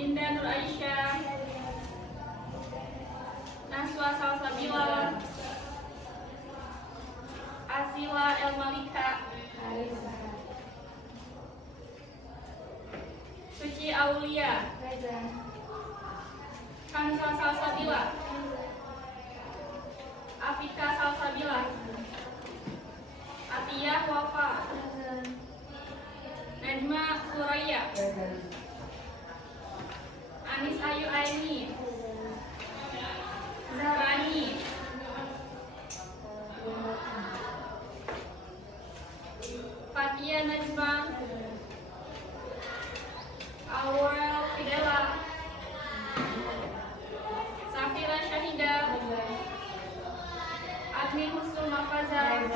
Indah Nur Aisyah, Naswa Salsabila, Asila El Malika, Suci Aulia, Kansa Salsabila, Afika Salsabila, Atiyah Wafa, Najma Suraya, Anis Ayu Aini, Zahrani, Fatia Najma, Awal Fidela, Safira Syahida, Admi Husnul Mafazal,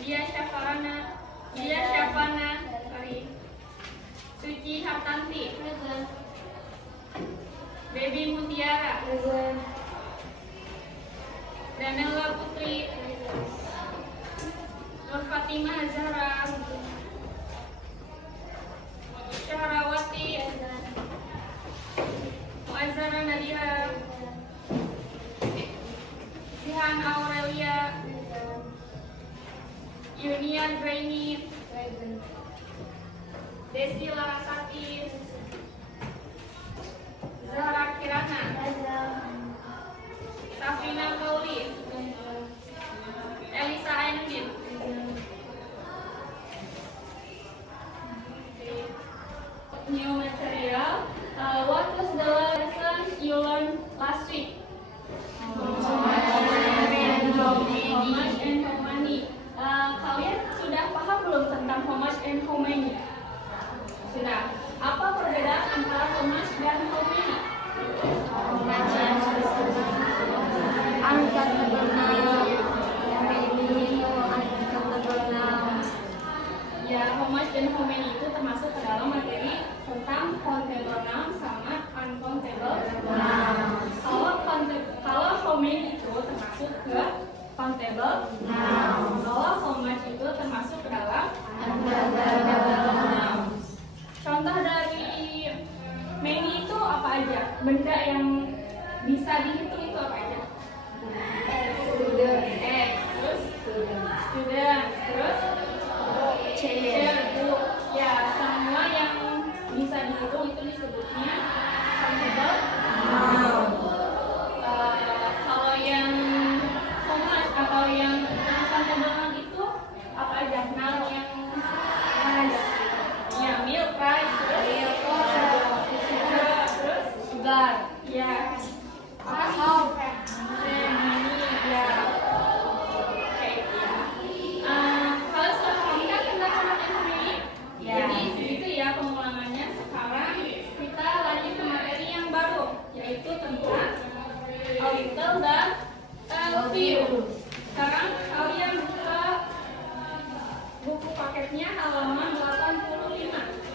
Dia Syafana, Suci Hartanti, Baby Mutiara, Danella Putri, Nur Fatimah Zahra, Syahrawati, Muazzara Nadia, Zihan Aurelia, Yunia Draini, Desi Larasati, Zahra Kirana, Safina Kauli, Elisa Ainudin. New material. What was the lesson you learned last week? How much and how many? Kalian sudah paham belum tentang how much and how many? Sudah. Apa perbedaan antara how much dan how many? Uncountable noun, many uncountable nouns. Ya, how much dan how many itu termasuk ke dalam materi tentang countable noun sama uncountable noun. Kalau how many itu termasuk ke countable noun. Kalau how much itu termasuk ke dalam uncountable noun. Contoh dari many itu apa aja? Benda yang bisa dihitung itu apa aja? Student, Terus student, terus chair, book. Ya, semua yang bisa dihitung itu disebutnya countable noun. Kalau yang common atau yang countable noun itu apa aja? Noun yang ya, milk, rice, terus sugar, ya, salt, ya. Oke, ya. Kalau sudah paham kan tentang how much and how many? Ya. Jadi itu ya pengulangannya. Sekarang kita lanjut ke materi yang baru, yaitu tentang a little dan a few. Sekarang kalian buka buku paketnya halaman 85.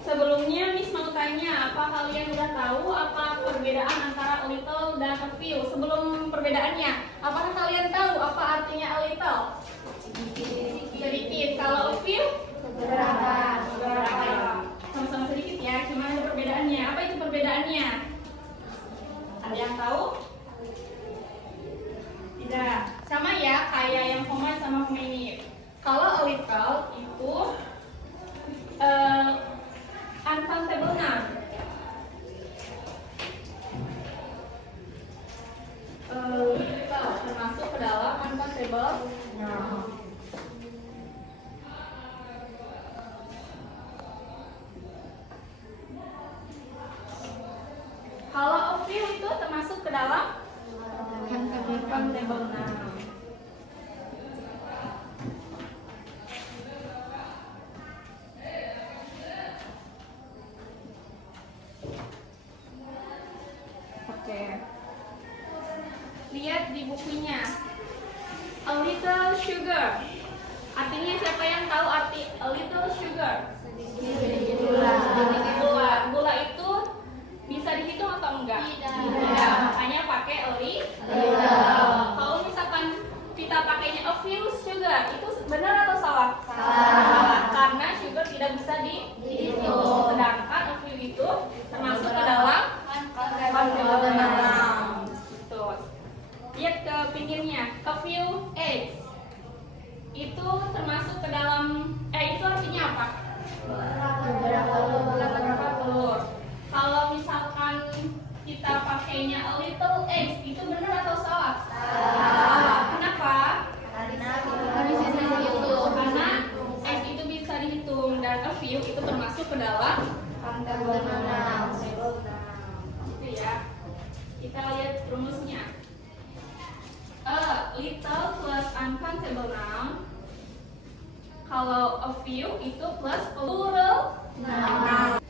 Sebelumnya Miss mau tanya, apa kalian udah tahu apa perbedaan antara a little dan a few? Sebelum perbedaannya, apakah kalian tahu apa artinya a little? Sedikit. Kalau a few? beberapa. Sama-sama sedikit ya, cuma ada perbedaannya. Apa itu perbedaannya? Ada yang tahu? Tidak. Sama ya, kayak yang common sama how many. Kalau a little itu uncountable noun. Termasuk ke dalam uncountable noun. Kalau a few itu termasuk ke dalam countable noun. a few itu termasuk ke dalam Untable noun. Gitu ya. Kita lihat rumusnya. A little plus uncountable noun. Kalau a few itu plus plural noun.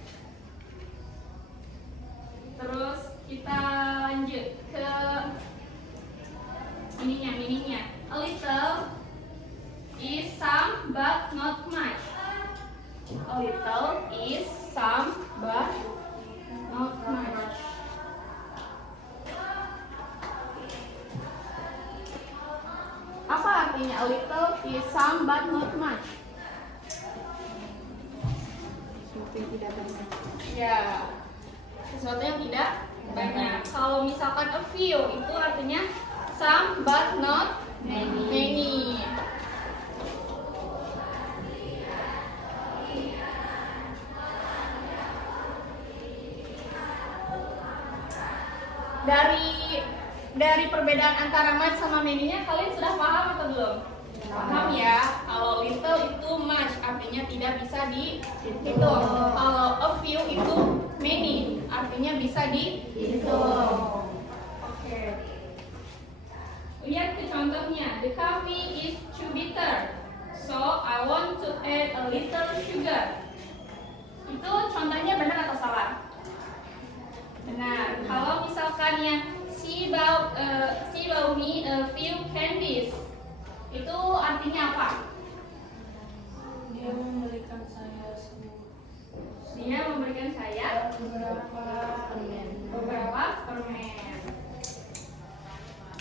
Terus kita lanjut ke meaningnya. A little is some but not much. A little is some but not much. Apa artinya a little is some but not much? Sesuatu yang tidak banyak. Ya, sesuatu yang tidak banyak. Kalau misalkan a few itu artinya some but not many. Dari perbedaan antara much sama many-nya kalian sudah paham atau belum? Paham ya. Kalau little itu much artinya tidak bisa dihitung. Kalau a few itu many artinya bisa dihitung. Oke. Lihat ke contohnya. The coffee is too bitter, so I want to add a little sugar. Itu contohnya benar atau salah? Benar. Kalau misalkan yang she bought me a few candies, itu artinya apa? Dia memberikan saya Dia memberikan saya beberapa permen.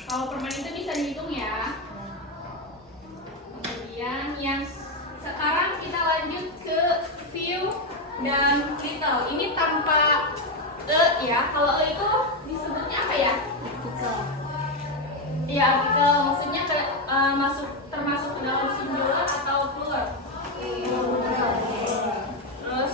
Kalau permen itu bisa dihitung ya. Kemudian yang sekarang kita lanjut ke few dan little. Ini tanpa ya. Kalau itu disebutnya apa ya? Iya, artikel maksudnya termasuk ke dalam singular atau plural? Terus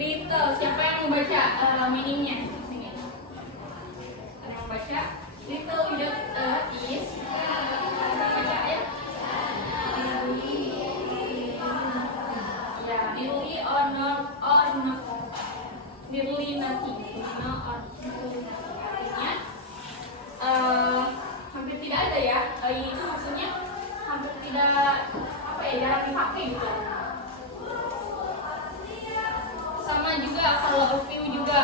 little, siapa yang membaca meaningnya? Sini. Ada yang membaca? Little without is baca ya? Ya, nearly or not nearly nothing. No or nearly nothing. Artinya hampir tidak ada ya. Itu maksudnya hampir tidak apa ya, jarang dipakai gitu. Sama juga kalau a few juga.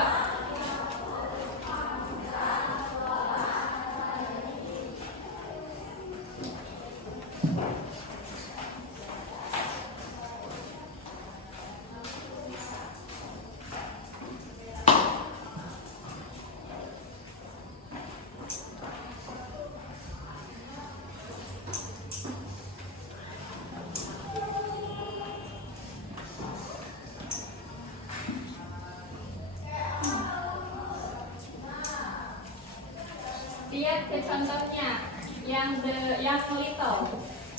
Lihat ke contohnya yang little.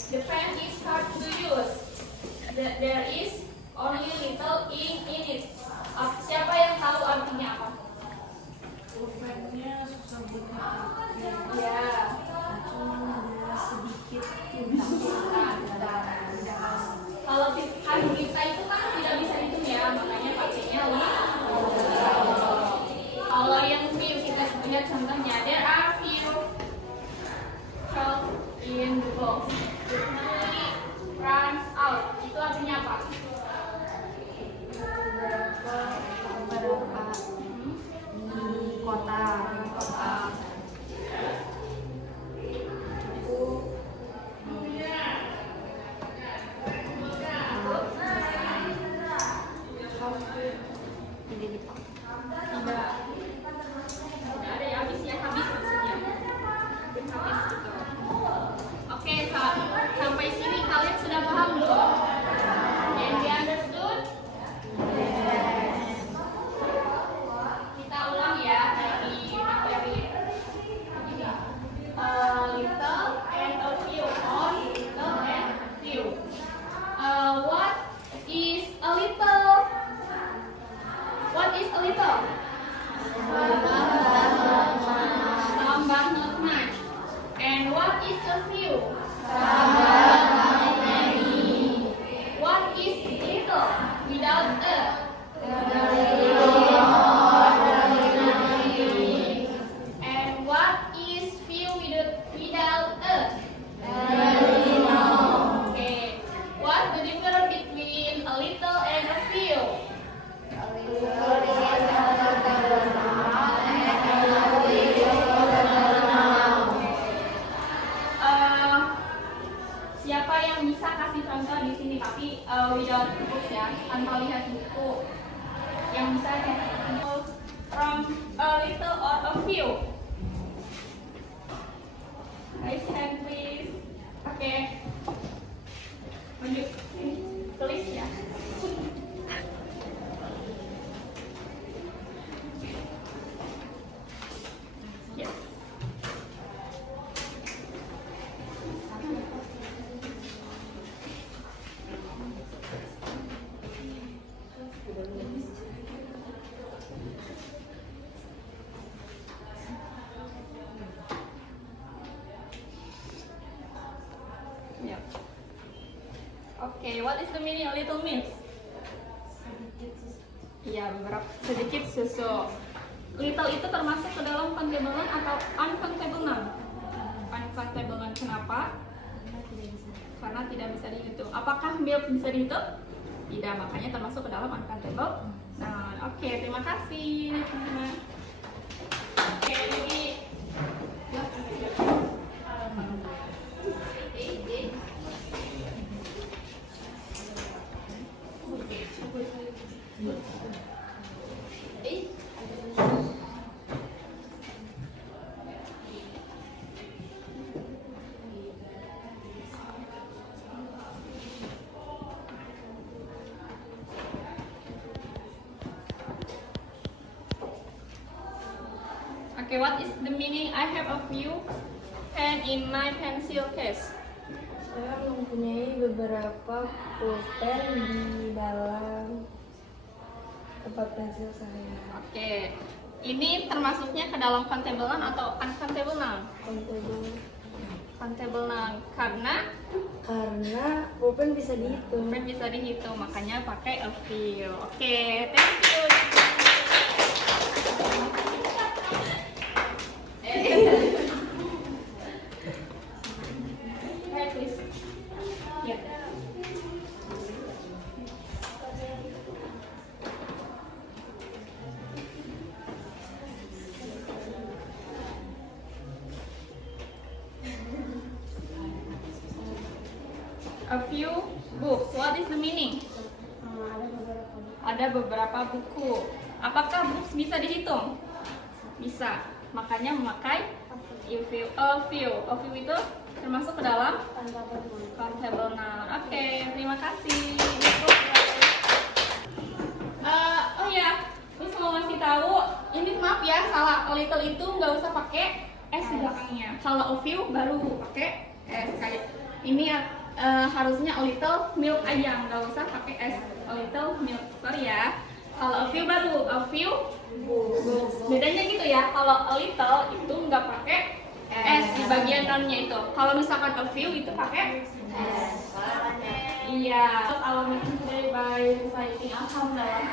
The pen is hard to use. There is only little ink in it. Siapa yang tahu artinya apa? Pulpennya susah banget. Ya. Cuma sedikit tinta. Kalau hari kita itu kan tidak bisa hitung ya, makanya pakainya Kalau yang few kita lihat contohnya, there are few shells in the box. The money runs out. Itu artinya apa? Beberapa little and a few. Siapa yang bisa kasih contoh di sini tapi without books ya, tanpa lihat buku? Yang bisa ya? From a little or a few. Raise hand please. Oke. Maju. Tulis ya. Yes. Yep. Okay, what is the meaning of little means? Iya, beberapa sedikit susu. Little itu termasuk ke dalam countable noun atau uncountable noun? Uncountable noun. Kenapa? Karena tidak bisa dihitung. Apakah milk bisa dihitung? Tidak, makanya termasuk ke dalam uncountable noun. Oke, terima kasih teman-teman. Oke, jadi okay, what is the meaning I have a few pen in my pencil case? Saya mempunyai beberapa pulpen di dalam tempat pensil saya. Oke, ini termasuknya ke dalam countable noun atau uncountable noun? Countable noun karena Pulpen bisa dihitung. pulpen bisa dihitung, makanya pakai a few. Oke, thank you. Right, please. Yeah. A few books. What is the meaning? Ada beberapa buku. Apakah books bisa dihitung? Bisa. Makanya memakai a few. A few itu termasuk ke dalam countable noun. Oke, terima kasih. Oh ya, Miss mau ngasih tahu. Ini maaf ya, salah. A little itu nggak usah pakai s di belakangnya. Kalau a few baru pakai s kayak ini ya. Harusnya a little milk aja, nggak usah pakai s. A little milk, sorry ya. Kalau a few baru, a few books. Bedanya gitu ya. Kalau a little itu nggak pakai s di bagian nounnya itu. Kalau misalkan a few itu pakai s. Iya. Our meeting today by reciting Alhamdulillah.